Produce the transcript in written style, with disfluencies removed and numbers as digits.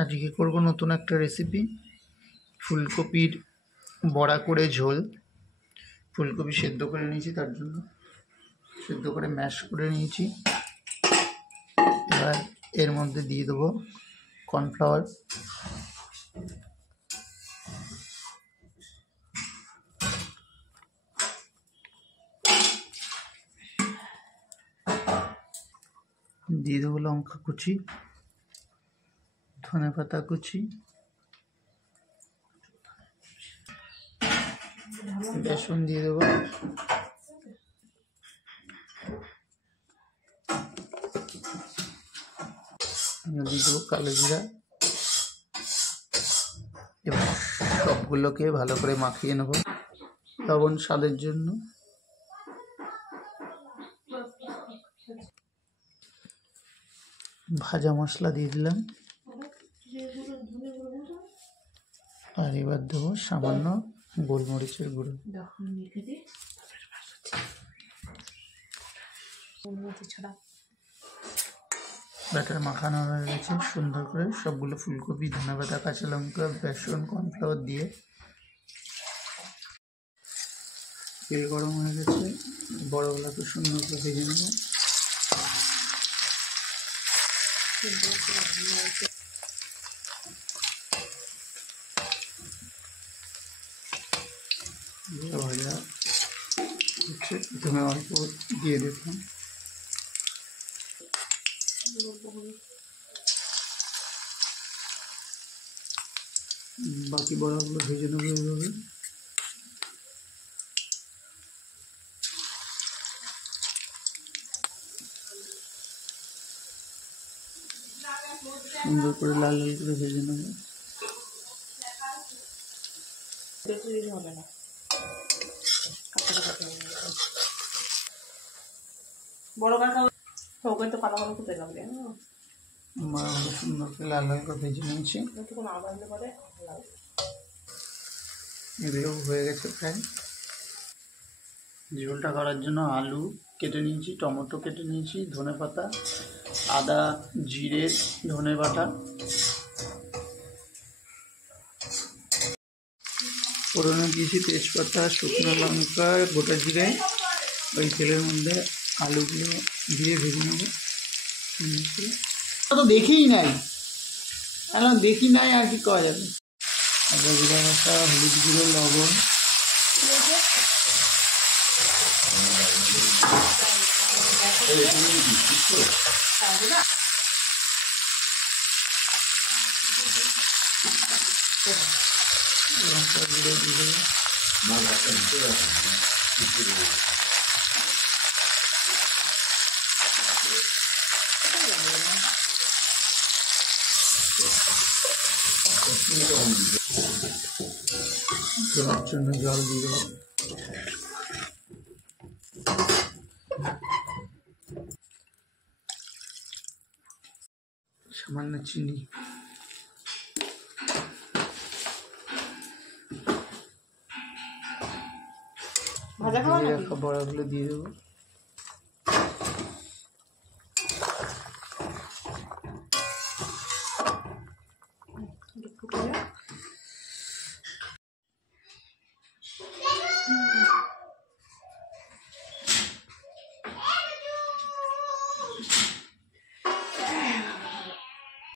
আজকে করব নতুন একটা রেসিপি, ফুলকপির বড়া করে ঝোল। ফুলকপি সেদ্ধ করে নিয়েছি, তার জন্য সেদ্ধ করে ম্যাশ করে নিয়েছি। এবার এর মধ্যে দিয়ে দেবো কর্নফ্লাওয়ার, দিয়ে দেবো লঙ্কা কুচি, ধনে পাতা কুচি, বেসন দিয়ে দেবো, দিয়ে দেবো কালো জিরা। এবার সবগুলোকে ভালো করে মাখিয়ে নেব। লবণ স্বাদের জন্য, ভাজা মশলা দিয়ে দিলাম, আর এবার দেবো সামান্য গোলমরিচের গুঁড়ো। ব্যাটার মাখানো হয়ে গেছে সুন্দর করে। সবগুলো ফুলকপি, ধনেপাতা, কাঁচা লঙ্কা, বেসন, কর্নফ্লাওয়ার দিয়ে তেল গরম হয়ে গেছে। বড়গুলোকে সুন্দর করে ভেজে নেব। ভাজা হচ্ছে, প্রথমে অল্প দিয়ে দিতাম, বাকি বড়াগুলো ভেজে নেবো এইভাবে। সুন্দর করে লাল লাল করে ভেজে নেব। হবে না, বড় কাকা তো কালো কালো করতে লাগবে। সুন্দর করে লাল লাল করে ভেজে নিয়েছি। এগুলো হয়ে গেছে প্রায়। ঝোলটা করার জন্য আলু কেটে নিয়েছি, টমেটো কেটে নিয়েছি, ধনেপাতা, আদা, জিরে, ধনে বাটা, ফোড়নে দিয়েছি তেজপাতা, শুকনো লঙ্কা, গোটা জিরে। ওই তেলের মধ্যে আলুগুলো দিয়ে ভেজে নেব। তো দেখেই নাই, এখন দেখি নাই আর কি করা যাবে। আদা জিরা বাটা, হলুদ গুঁড়ো, লবণ, লঙ্কা গুঁড়ো দিয়ে দেওয়ার জন্য জল দিয়ে দেবো। সামান্য চিনি, রাখা বড়াগুলো দিয়ে দেবো।